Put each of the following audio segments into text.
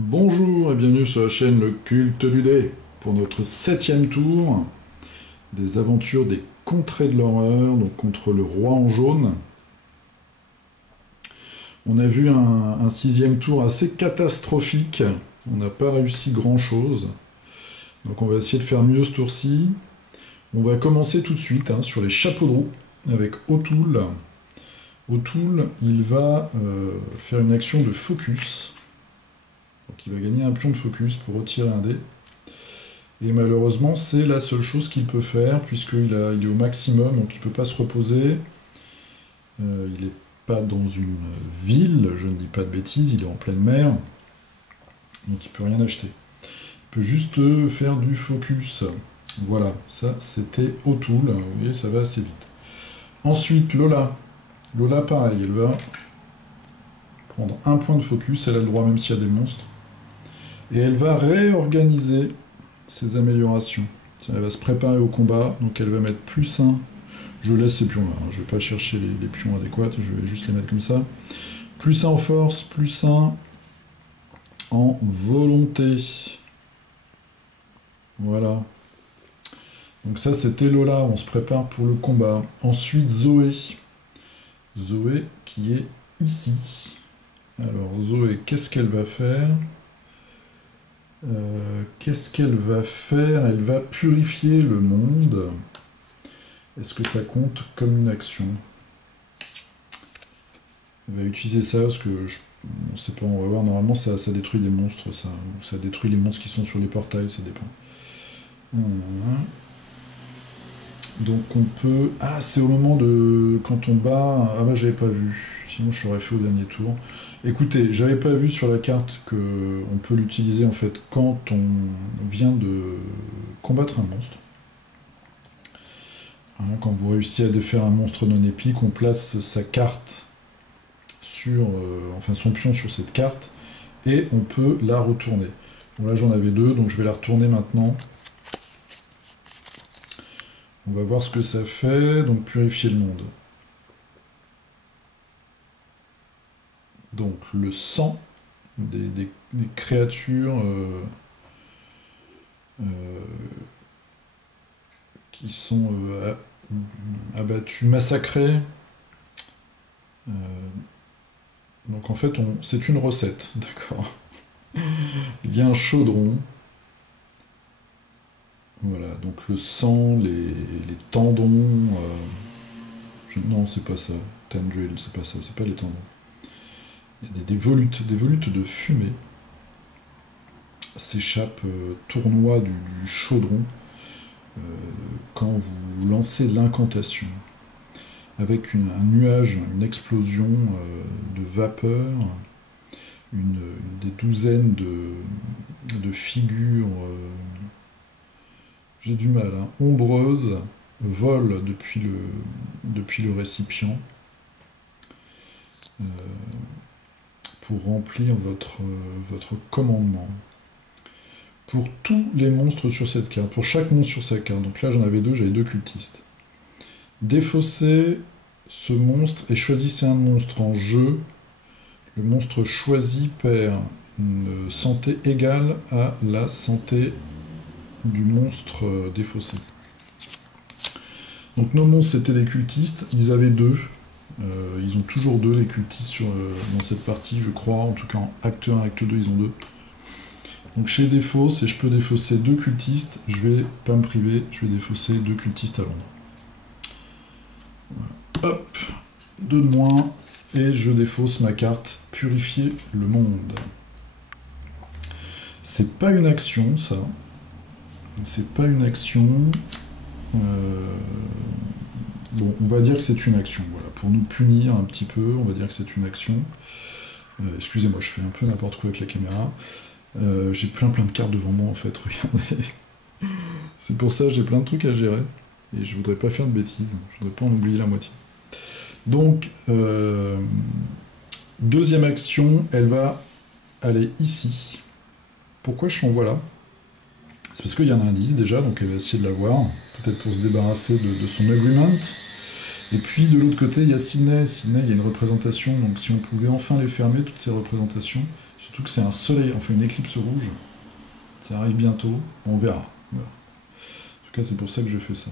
Bonjour et bienvenue sur la chaîne Le Culte du Dé pour notre 7e tour des aventures des contrées de l'horreur, donc contre le roi en jaune. On a vu un 6e tour assez catastrophique, on n'a pas réussi grand chose, donc on va essayer de faire mieux ce tour-ci. On va commencer tout de suite sur les chapeaux de roue avec O'Toole. O'Toole, il va faire une action de focus. Donc il va gagner un pion de focus pour retirer un dé. Et malheureusement, c'est la seule chose qu'il peut faire, puisqu'il est au maximum, donc il ne peut pas se reposer. Il n'est pas dans une ville, je ne dis pas de bêtises, il est en pleine mer. Donc il ne peut rien acheter. Il peut juste faire du focus. Voilà, ça c'était O'Toole, vous voyez, ça va assez vite. Ensuite, Lola. Lola, pareil, elle va prendre un point de focus, elle a le droit même s'il y a des monstres. Et elle va réorganiser ses améliorations. Elle va se préparer au combat, donc elle va mettre +1. Je laisse ces pions-là, je ne vais pas chercher les pions adéquats, je vais juste les mettre comme ça. +1 en force, +1 en volonté. Voilà. Donc ça, c'était Lola, on se prépare pour le combat. Ensuite, Zoé. Zoé qui est ici. Alors, Zoé, qu'est-ce qu'elle va faire ? Elle va purifier le monde. Est-ce que ça compte comme une action? Elle va utiliser ça parce que on sait pas, on va voir. Normalement, ça détruit des monstres, ça. Ou ça détruit les monstres qui sont sur les portails, ça dépend. Donc on peut... Ah, c'est au moment de... Quand on bat... Ah bah j'avais pas vu. Sinon je l'aurais fait au dernier tour. Écoutez, j'avais pas vu sur la carte qu'on peut l'utiliser en fait quand on vient de combattre un monstre. Quand vous réussissez à défaire un monstre non épique, on place sa carte sur... enfin son pion sur cette carte, et on peut la retourner. Bon là j'en avais deux, donc je vais la retourner maintenant. On va voir ce que ça fait, donc purifier le monde. Donc le sang des créatures qui sont abattues, massacrées. Donc en fait, c'est une recette, d'accord. Il y a un chaudron. Voilà, donc le sang, les tendons... non, c'est pas ça. Tendril, c'est pas ça, c'est pas les tendons. Il y a des volutes de fumée s'échappent, tournoient du chaudron quand vous lancez l'incantation. Avec un nuage, une explosion de vapeur, des douzaines de figures... j'ai du mal, ombreuses, volent depuis le récipient pour remplir votre commandement. Pour tous les monstres sur cette carte, pour chaque monstre sur sa carte, donc là j'en avais deux, j'avais deux cultistes. Défaussez ce monstre et choisissez un monstre en jeu. Le monstre choisi perd une santé égale à la santé du monstre défaussé. Donc nos monstres c'était des cultistes, ils avaient deux. Ils ont toujours deux les cultistes dans cette partie, je crois, en tout cas en acte 1, acte 2 ils ont deux. Donc chez défausse, et je peux défausser deux cultistes, je vais pas me priver, je vais défausser deux cultistes à Londres. Voilà. Hop, deux de moins, et je défausse ma carte Purifier le monde. C'est pas une action ça. C'est pas une action. Bon, on va dire que c'est une action. Voilà. Pour nous punir un petit peu, on va dire que c'est une action. Excusez-moi, je fais un peu n'importe quoi avec la caméra. J'ai plein de cartes devant moi en fait, regardez. C'est pour ça que j'ai plein de trucs à gérer. Et je voudrais pas faire de bêtises. Je voudrais pas en oublier la moitié. Donc, deuxième action, elle va aller ici. Pourquoi je t'envoie là? C'est parce qu'il y a un indice déjà, donc elle va essayer de l'avoir, peut-être pour se débarrasser de son agreement. Et puis de l'autre côté, il y a Sydney. Sydney, il y a une représentation, donc si on pouvait enfin les fermer, toutes ces représentations, Surtout que c'est un soleil, on fait une éclipse rouge. Ça arrive bientôt, on verra. Voilà. En tout cas, c'est pour ça que je fais ça.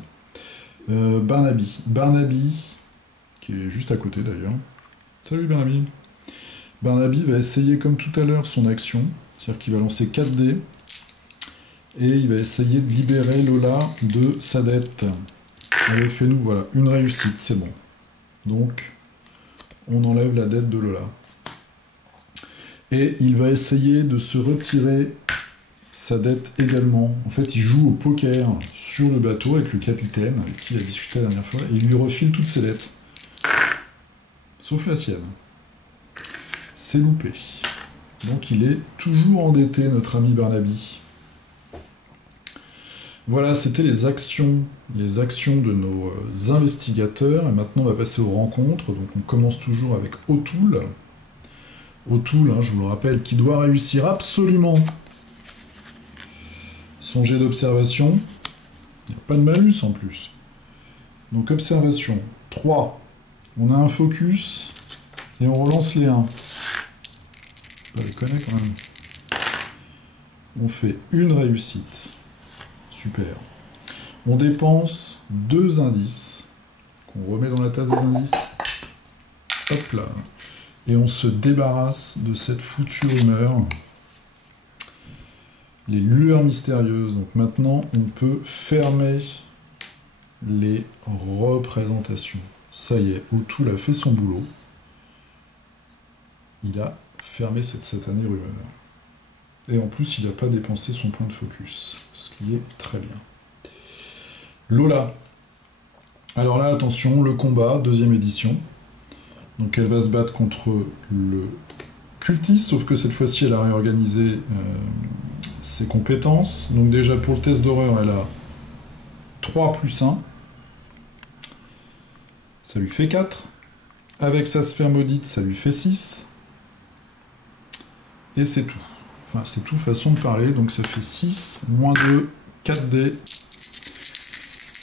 Barnaby. Barnaby, qui est juste à côté d'ailleurs. Salut Barnaby. Barnaby va essayer comme tout à l'heure son action, c'est-à-dire qu'il va lancer 4 dés et il va essayer de libérer Lola de sa dette. Allez, fais-nous, voilà, une réussite, c'est bon. Donc, on enlève la dette de Lola. Et il va essayer de se retirer sa dette également. En fait, il joue au poker sur le bateau avec le capitaine, avec qui il a discuté la dernière fois, et il lui refile toutes ses dettes. Sauf la sienne. C'est loupé. Donc il est toujours endetté, notre ami Barnaby. Voilà, c'était les actions de nos investigateurs. Et maintenant, on va passer aux rencontres. Donc on commence toujours avec O'Toole. O'Toole, hein, je vous le rappelle, qui doit réussir absolument son jet d'observation. Il n'y a pas de malus en plus. Donc observation, 3. On a un focus et on relance les 1. Pas déconner quand même. On fait une réussite. Super. On dépense 2 indices qu'on remet dans la tasse des indices. Hop là. Et on se débarrasse de cette foutue rumeur. Les lueurs mystérieuses. Donc maintenant, on peut fermer les représentations. Ça y est, O'Toole a fait son boulot. Il a fermé cette satanée rumeur. Et en plus, il n'a pas dépensé son point de focus, ce qui est très bien. Lola. Alors là, attention, le combat, 2e édition. Donc elle va se battre contre le cultiste, sauf que cette fois-ci, elle a réorganisé ses compétences. Donc déjà, pour le test d'horreur, elle a 3 plus 1. Ça lui fait 4. Avec sa sphère maudite, ça lui fait 6. Et c'est tout. Enfin, c'est tout façon de parler. Donc ça fait 6, moins 2, 4 dés.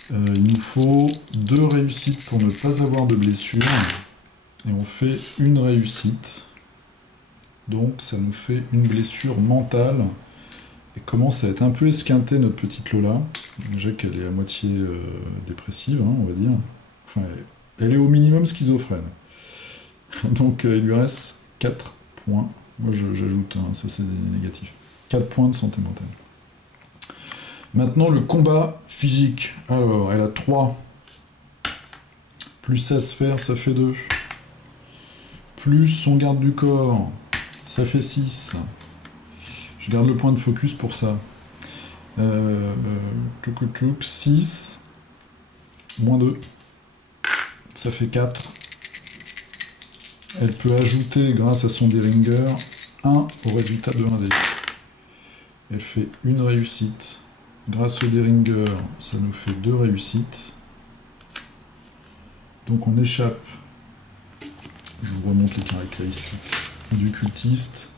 Il nous faut 2 réussites pour ne pas avoir de blessure. Et on fait une réussite. Donc ça nous fait une blessure mentale. Et commence à être un peu esquintée notre petite Lola. Déjà qu'elle est à moitié dépressive, hein, on va dire. Enfin, elle est au minimum schizophrène. Donc il lui reste 4 points. Moi j'ajoute, hein, ça c'est négatif. 4 points de santé mentale. Maintenant le combat physique. Alors elle a 3. Plus sa sphère, ça fait 2. Plus son garde du corps, ça fait 6. Je garde le point de focus pour ça. 6. Moins 2. Ça fait 4. Elle peut ajouter, grâce à son Deringer, 1 au résultat de 1 dé. Elle fait une réussite. Grâce au Deringer, ça nous fait 2 réussites. Donc on échappe. Je vous remonte les caractéristiques du cultiste.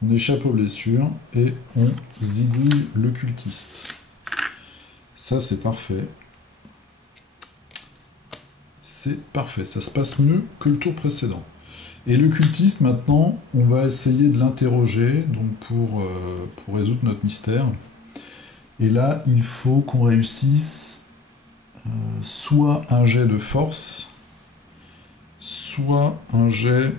On échappe aux blessures et on zigouille le cultiste. Ça, c'est parfait. C'est parfait. Ça se passe mieux que le tour précédent. Et le cultiste, maintenant, on va essayer de l'interroger donc pour résoudre notre mystère. Et là, il faut qu'on réussisse soit un jet de force, soit un jet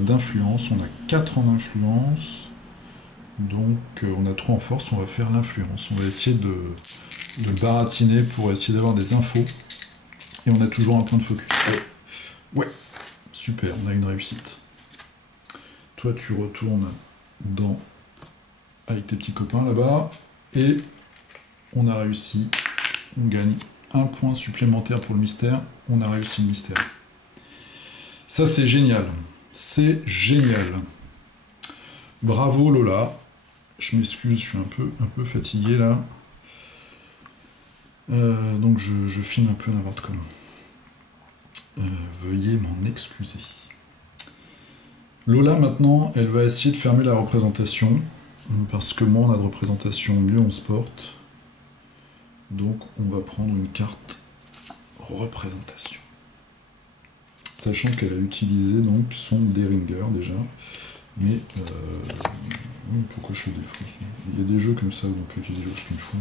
d'influence. On a 4 en influence, donc on a 3 en force, on va faire l'influence. On va essayer de baratiner pour essayer d'avoir des infos. Et on a toujours un point de focus. Allez. Ouais, super, on a une réussite. Toi, tu retournes avec tes petits copains là-bas, et on a réussi. On gagne 1 point supplémentaire pour le mystère. On a réussi le mystère. Ça, c'est génial. C'est génial. Bravo Lola. Je m'excuse, je suis un peu fatigué là. Donc je filme un peu n'importe comment. Veuillez m'en excuser. Lola, maintenant, elle va essayer de fermer la représentation. Parce que moins on a de représentation, mieux on se porte. Donc on va prendre une carte représentation. sachant qu'elle a utilisé donc son Derringer déjà. Mais pourquoi je fais des fausses? Il y a des jeux comme ça où on peut utiliser juste une fois.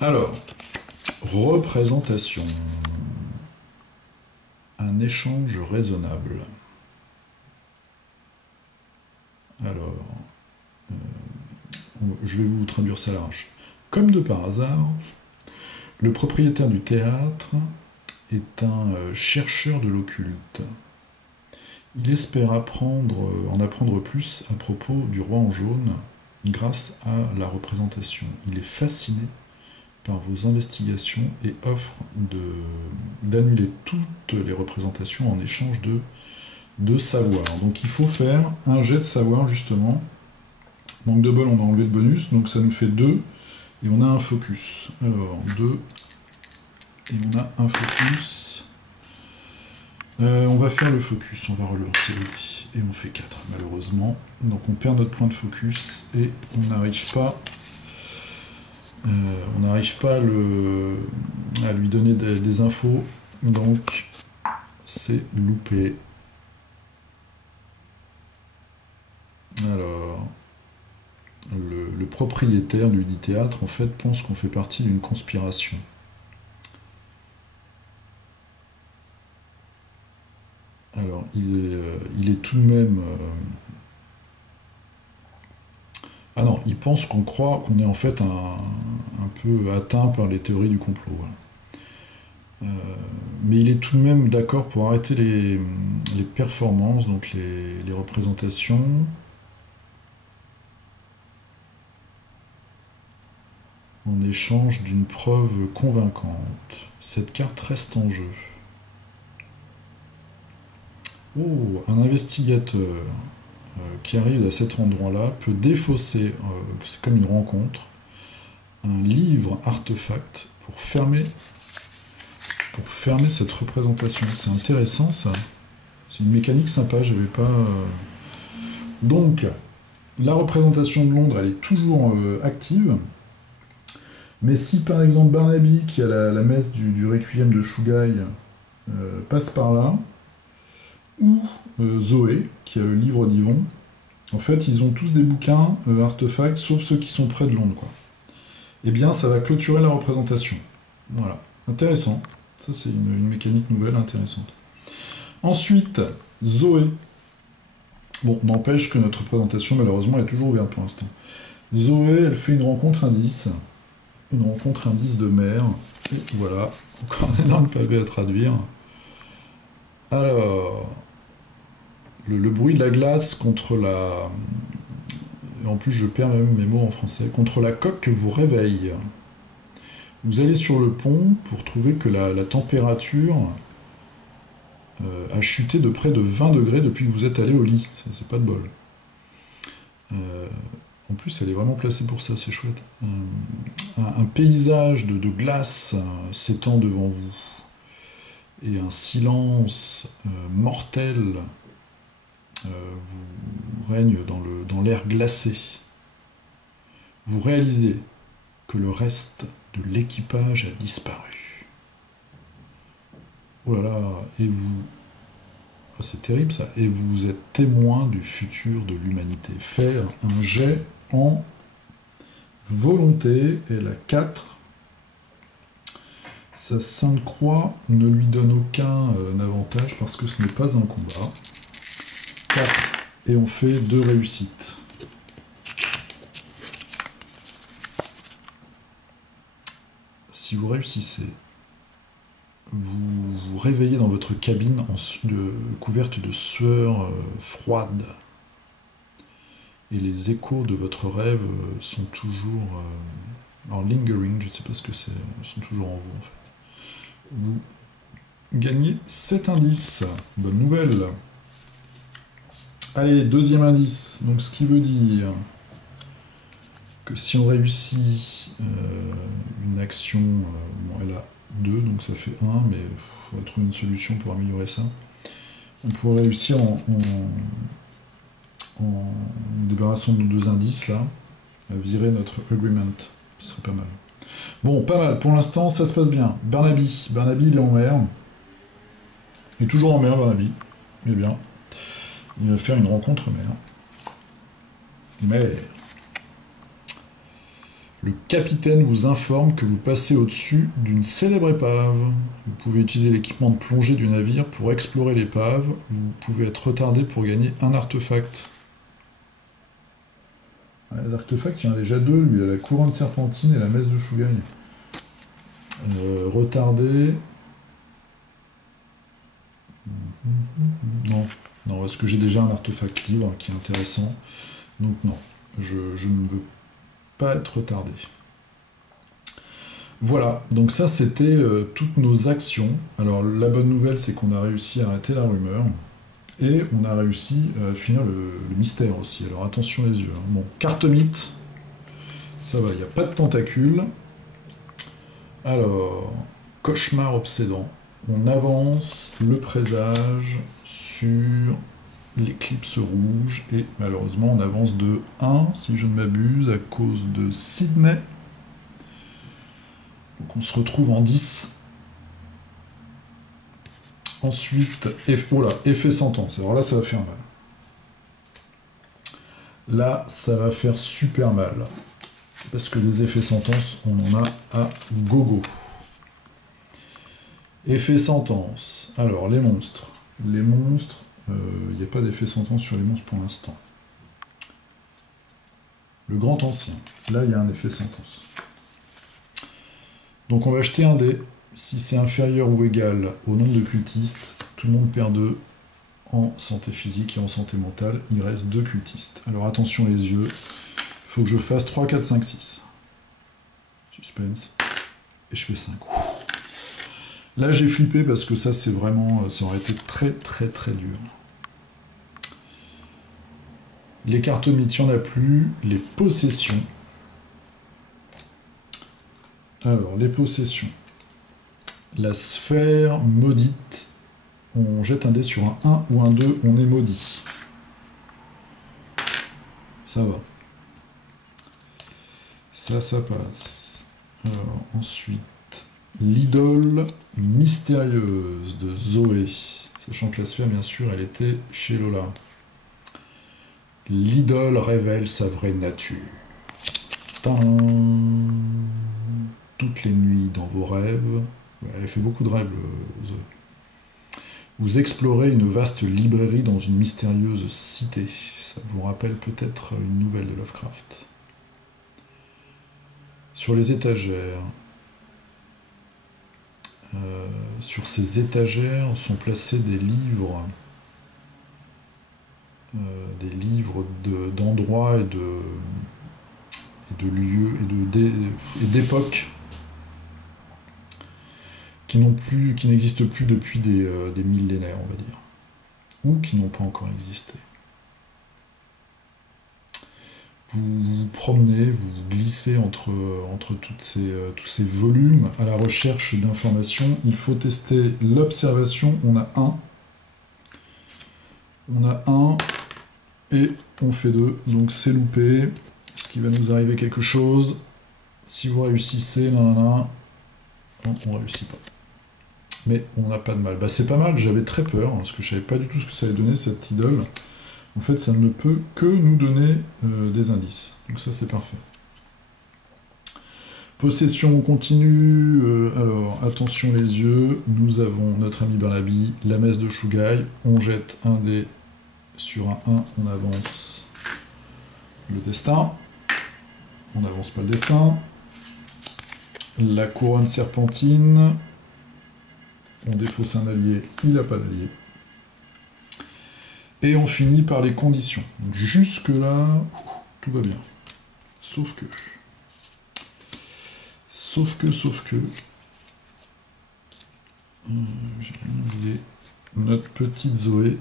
Alors, représentation. Un échange raisonnable. Alors, je vais vous traduire ça à l'arrache. Comme de par hasard, le propriétaire du théâtre est un chercheur de l'occulte. Il espère en apprendre plus à propos du roi en jaune grâce à la représentation. Il est fasciné par vos investigations et offre d'annuler toutes les représentations en échange de savoir. Donc il faut faire un jet de savoir justement. Manque de bol, on va enlever le bonus, donc ça nous fait 2, et on a un focus. Alors, 2, et on a un focus. On va faire le focus, on va relancer le dé, et on fait 4, malheureusement. Donc on perd notre point de focus, et on n'arrive pas, à lui donner des infos, donc c'est loupé. Alors... Le propriétaire du dit théâtre, en fait, pense qu'on fait partie d'une conspiration. Alors, il est tout de même... Ah non, il pense qu'on croit qu'on est en fait un peu atteint par les théories du complot. Voilà. Mais il est tout de même d'accord pour arrêter les performances, donc les représentations... en échange d'une preuve convaincante. Cette carte reste en jeu. Oh, un investigateur qui arrive à cet endroit-là peut défausser, c'est comme une rencontre, un livre artefact pour fermer cette représentation. C'est intéressant ça. C'est une mécanique sympa, j'avais pas... Donc, la représentation de Londres, elle est toujours active. Mais si par exemple Barnaby, qui a la messe du Requiem de Shugai, passe par là, ou Zoé, qui a le livre d'Yvon, en fait ils ont tous des bouquins artefacts, sauf ceux qui sont près de Londres, quoi. Eh bien ça va clôturer la représentation. Voilà, intéressant. Ça c'est une mécanique nouvelle intéressante. Ensuite, Zoé. Bon, n'empêche que notre représentation malheureusement est toujours ouverte pour l'instant. Zoé, elle fait une rencontre indice. Une rencontre indice de mer. Et voilà, encore un énorme pavé à traduire. Alors, le bruit de la glace contre la... En plus, je perds même mes mots en français. Contre la coque vous réveille. Vous allez sur le pont pour trouver que la température a chuté de près de 20 degrés depuis que vous êtes allé au lit. Ça, c'est pas de bol. En plus, elle est vraiment placée pour ça, c'est chouette. Un paysage de glace s'étend devant vous. Et un silence mortel vous règne dans l'air glacé. Vous réalisez que le reste de l'équipage a disparu. Oh là là, et vous... Oh, c'est terrible ça. Et vous êtes témoin du futur de l'humanité. Faire un jet en volonté, et la 4, sa sainte croix ne lui donne aucun avantage parce que ce n'est pas un combat. 4, et on fait 2 réussites. Si vous réussissez, vous vous réveillez dans votre cabine couverte de sueur froide. Et les échos de votre rêve sont toujours en lingering, je ne sais pas ce que c'est, ils sont toujours en vous en fait. Vous gagnez 7 indices. Bonne nouvelle. Allez, deuxième indice. Donc ce qui veut dire que si on réussit une action, bon, elle a 2, donc ça fait 1, mais il faudrait trouver une solution pour améliorer ça. On pourrait réussir en débarrassant de nos 2 indices là, à virer notre agreement. Ce serait pas mal. Bon, pas mal. Pour l'instant, ça se passe bien. Barnaby, il est en mer. est toujours en mer, Barnaby. Eh bien, il va faire une rencontre mer. Mer. Le capitaine vous informe que vous passez au-dessus d'une célèbre épave. Vous pouvez utiliser l'équipement de plongée du navire pour explorer l'épave. Vous pouvez être retardé pour gagner un artefact. Les artefacts, il y en a déjà deux. Lui, il a la couronne serpentine et la messe de Shugai. Retardé. Non, non, parce que j'ai déjà un artefact libre qui est intéressant. Donc non, je ne veux pas être retardé. Voilà, donc ça c'était toutes nos actions. Alors la bonne nouvelle c'est qu'on a réussi à arrêter la rumeur. Et on a réussi à finir le mystère aussi. Alors attention les yeux. Bon, carte mythe. Ça va, il n'y a pas de tentacules. Alors, cauchemar obsédant. On avance le présage sur l'éclipse rouge. Et malheureusement, on avance de 1, si je ne m'abuse, à cause de Sydney. Donc on se retrouve en 10. Ensuite, effet sentence. Alors là, ça va faire mal. Là, ça va faire super mal. Parce que les effets sentence, on en a à gogo. Effet sentence. Alors, les monstres. Les monstres, il n'y a pas d'effet sentence sur les monstres pour l'instant. Le grand ancien. Là, il y a un effet sentence. Donc, on va acheter un dé. Si c'est inférieur ou égal au nombre de cultistes, tout le monde perd 2 en santé physique et en santé mentale. Il reste 2 cultistes. Alors attention les yeux, il faut que je fasse 3, 4, 5, 6. Suspense. Et je fais 5. Là j'ai flippé parce que ça c'est vraiment, ça aurait été très très très dur. Les cartes mythes, il n'y en a plus. Les possessions. Alors les possessions. La sphère maudite, on jette un dé sur un 1 ou un 2, on est maudit. Ça va. Ça passe. Alors, ensuite, l'idole mystérieuse de Zoé. Sachant que la sphère, bien sûr, elle était chez Lola. L'idole révèle sa vraie nature. Tadam. Toutes les nuits dans vos rêves. Ouais, elle fait beaucoup de rêves, Zoé. Vous explorez une vaste librairie dans une mystérieuse cité. Ça vous rappelle peut-être une nouvelle de Lovecraft. Sur les étagères. Sur ces étagères sont placés des livres. Des livres d'endroits et de lieux et d'époques qui n'existent plus depuis des millénaires, on va dire, ou qui n'ont pas encore existé. Vous vous promenez, vous vous glissez entre tous ces volumes à la recherche d'informations. Il faut tester l'observation. On a un, et on fait 2, donc c'est loupé. Est-ce qu'il va nous arriver quelque chose? Si vous réussissez, non, on réussit pas. Mais on n'a pas de mal. Bah c'est pas mal, j'avais très peur, parce que je savais pas du tout ce que ça allait donner, cette idole. En fait, ça ne peut que nous donner des indices. Donc ça, c'est parfait. Possession continue. Alors, attention les yeux. Nous avons notre ami Barnaby, la messe de Shugai. On jette un dé sur un 1, on avance le destin. On n'avance pas le destin. La couronne serpentine. On défausse un allié, il n'a pas d'allié. Et on finit par les conditions. Donc jusque là, tout va bien. Sauf que... j'ai rien oublié. Notre petite Zoé,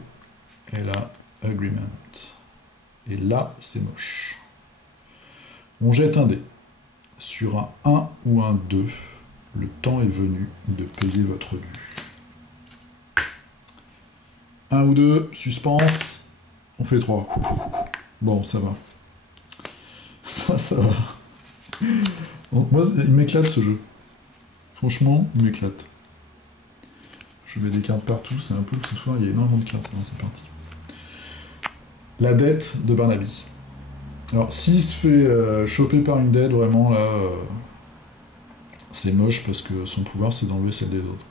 elle a agreement. Et là, c'est moche. On jette un dé. Sur un 1 ou un 2, le temps est venu de payer votre dû. 1 ou 2, suspense, on fait 3. Bon, ça va. Ça va. Moi, il m'éclate ce jeu. Franchement, il m'éclate. Je mets des cartes partout, c'est un peu le foutoir, il y a énormément de cartes, c'est parti. La dette de Barnaby. Alors, s'il se fait choper par une dette, vraiment, là, c'est moche parce que son pouvoir, c'est d'enlever celle des autres.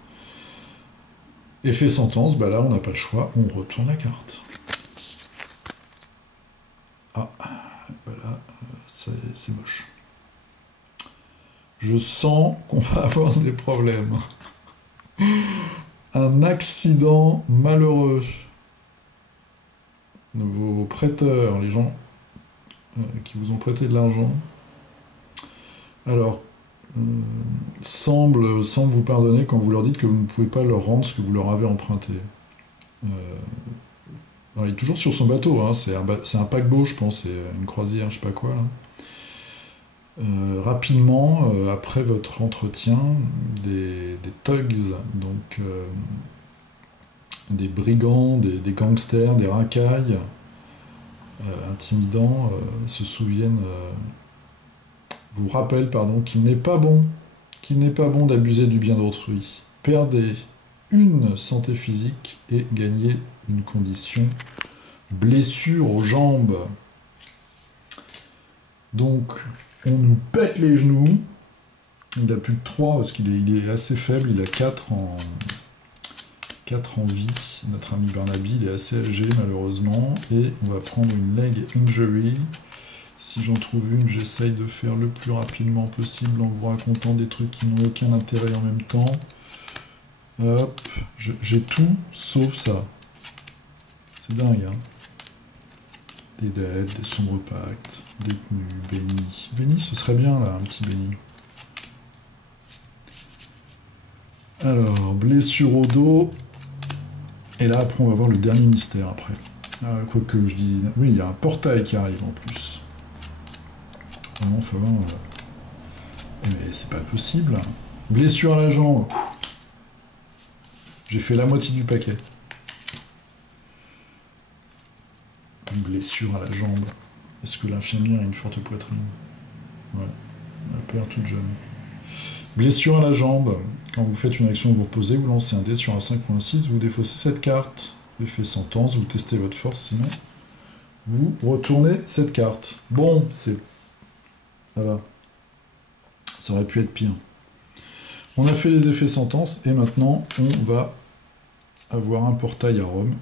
Effet sentence, bah là, on n'a pas le choix, on retourne la carte. Ah, voilà, c'est moche. Je sens qu'on va avoir des problèmes. Un accident malheureux. Vos prêteurs, les gens qui vous ont prêté de l'argent, alors, semblent vous pardonner quand vous leur dites que vous ne pouvez pas leur rendre ce que vous leur avez emprunté. Alors, il est toujours sur son bateau, hein, c'est un paquebot, je pense, c'est une croisière, je sais pas quoi, là. Rapidement, après votre entretien, des thugs, donc des brigands, des gangsters, des racailles intimidants, se souviennent, vous rappellent, pardon, qu'il n'est pas bon d'abuser du bien d'autrui. Perdez une santé physique et gagnez une condition blessure aux jambes. Donc, on nous pète les genoux. Il n'a plus que 3 parce qu'il est assez faible. Il a 4 en vie. Notre ami Barnaby, il est assez âgé malheureusement. Et on va prendre une leg injury. Si j'en trouve une, j'essaye de faire le plus rapidement possible en vous racontant des trucs qui n'ont aucun intérêt en même temps. Hop, j'ai tout sauf ça. C'est dingue, hein. Des dettes, des sombres pactes, détenus, bénis. Bénis, ce serait bien, là, un petit béni. Alors, blessure au dos. Et là, après, on va voir le dernier mystère, après. Quoique, je dis... Oui, il y a un portail qui arrive, en plus. Vraiment, faut voir... Mais c'est pas possible. Blessure à la jambe. J'ai fait la moitié du paquet. Une blessure à la jambe. Est-ce que l'infirmière a une forte poitrine? Ouais, ma père toute jeune. Blessure à la jambe. Quand vous faites une action, vous reposez, vous lancez un dé sur un 5.6, vous défaussez cette carte. Effet sentence, vous testez votre force, sinon vous retournez cette carte. Bon, c'est... Ça va. Ça aurait pu être pire. On a fait les effets sentence, et maintenant, on va avoir un portail à Rome.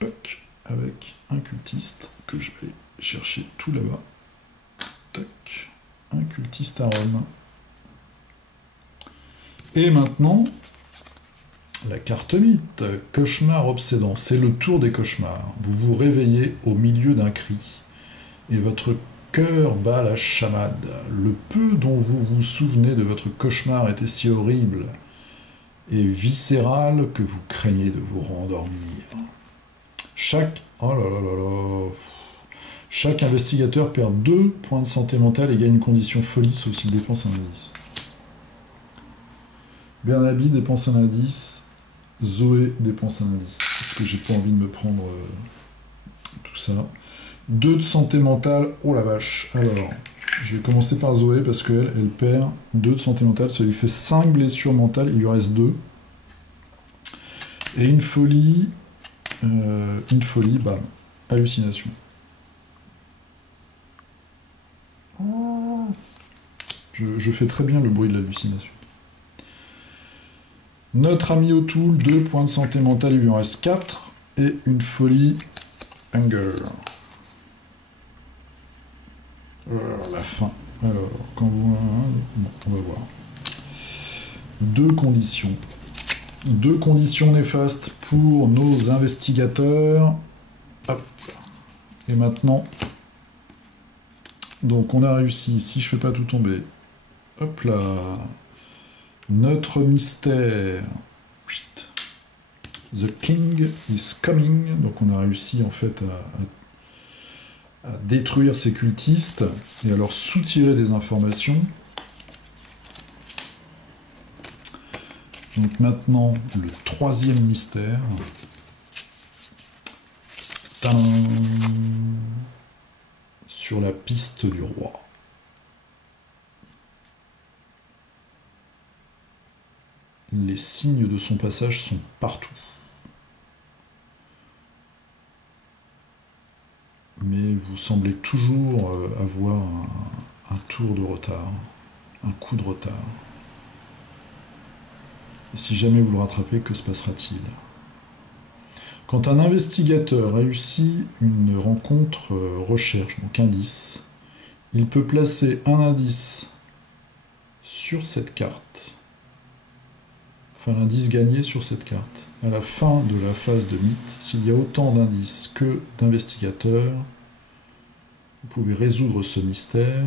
Puck. Avec un cultiste que je vais chercher tout là-bas. Toc. Un cultiste à Rome. Et maintenant, la carte mythe, cauchemar obsédant. C'est le tour des cauchemars. Vous vous réveillez au milieu d'un cri. Et votre cœur bat la chamade. Le peu dont vous vous souvenez de votre cauchemar était si horrible et viscéral que vous craignez de vous rendormir. Oh là là là là. Chaque investigateur perd 2 points de santé mentale et gagne une condition folie, sauf s'il dépense un indice. Barnaby dépense un indice. Zoé dépense un indice. Parce que j'ai pas envie de me prendre tout ça. 2 de santé mentale. Oh la vache. Alors, je vais commencer par Zoé parce qu'elle perd 2 de santé mentale. Ça lui fait 5 blessures mentales. Il lui reste 2. Et une folie, bam, hallucination. Je fais très bien le bruit de l'hallucination. Notre ami O'Toole, 2 points de santé mentale, il lui en reste 4, et une folie, anger. La fin. Alors, quand vous... Bon, on va voir. 2 conditions. 2 conditions néfastes pour nos investigateurs. Hop. Et maintenant, donc on a réussi, si je fais pas tout tomber, hop là, notre mystère, The King is coming, donc on a réussi en fait à détruire ces cultistes et à leur soutirer des informations. Donc maintenant, le 3e mystère. Tadam, sur la piste du roi. Les signes de son passage sont partout. Mais vous semblez toujours avoir un tour de retard, un coup de retard. Et si jamais vous le rattrapez, que se passera-t-il? Quand un investigateur réussit une rencontre recherche, donc indice, il peut placer un indice sur cette carte, enfin l'indice gagné sur cette carte. À la fin de la phase de mythe, s'il y a autant d'indices que d'investigateurs, vous pouvez résoudre ce mystère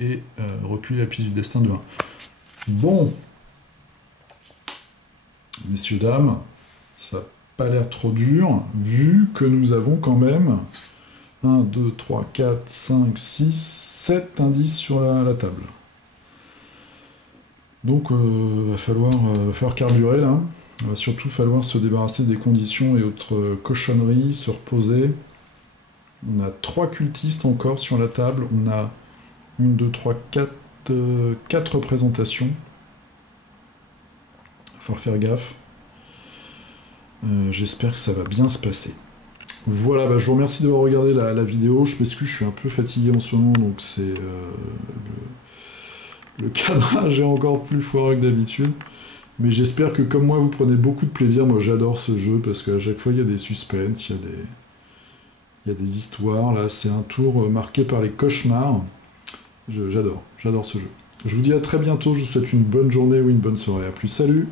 et reculer la piste du destin de 1. Bon, messieurs, dames, ça n'a pas l'air trop dur, vu que nous avons quand même 1, 2, 3, 4, 5, 6, 7 indices sur la table. Donc, va falloir carburer, là. Il va surtout falloir se débarrasser des conditions et autres cochonneries, se reposer. On a 3 cultistes encore sur la table. On a 1, 2, 3, 4 représentations. Il va falloir faire gaffe. J'espère que ça va bien se passer. Voilà, je vous remercie d'avoir regardé la vidéo. Je m'excuse, je suis un peu fatigué en ce moment, donc c'est le cadrage est encore plus foireux que d'habitude. Mais j'espère que comme moi, vous prenez beaucoup de plaisir. Moi, j'adore ce jeu parce qu'à chaque fois, il y a des suspens, il y a des histoires. Là, c'est un tour marqué par les cauchemars. J'adore ce jeu. Je vous dis à très bientôt. Je vous souhaite une bonne journée ou une bonne soirée. A plus, salut!